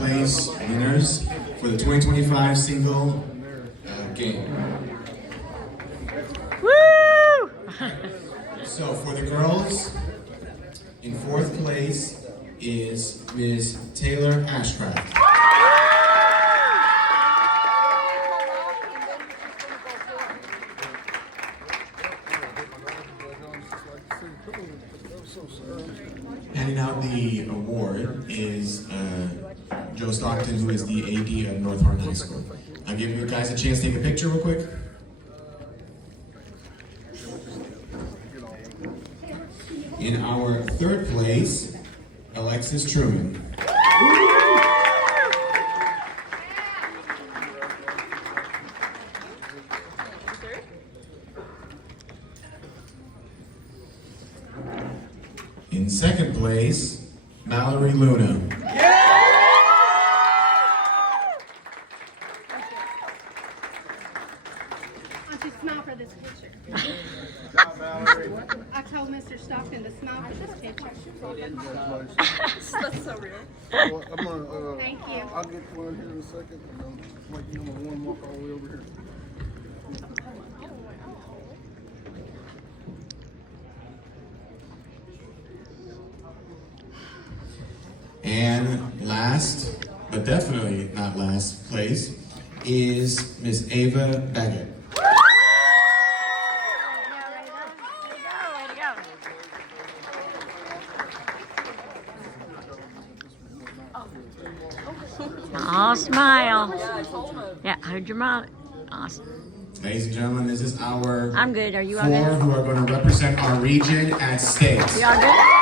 place winners for the 2025 single game. Woo! So for the girls, in fourth place is Ms. Taylor Ashcraft. Handing out the award is Joe Stockton, who is the AD of North Harlan High School. I'll give you guys a chance to take a picture real quick. In our third place, Alexis Truman. In second place, Mallory Luna. To smile for this picture. I told Mr. Stockton to smile for this picture. That's so real. Well, I'm gonna, Thank you. I'll get one here in a second, and I'm like, you know, one walk all the way over here. And last, but definitely not last place, is Miss Ava Baggett. Oh, smile. Yeah, hold your mouth. Awesome. Ladies and gentlemen, this is our I'm good. Are you all four good? who are going to represent our region at state. You all good?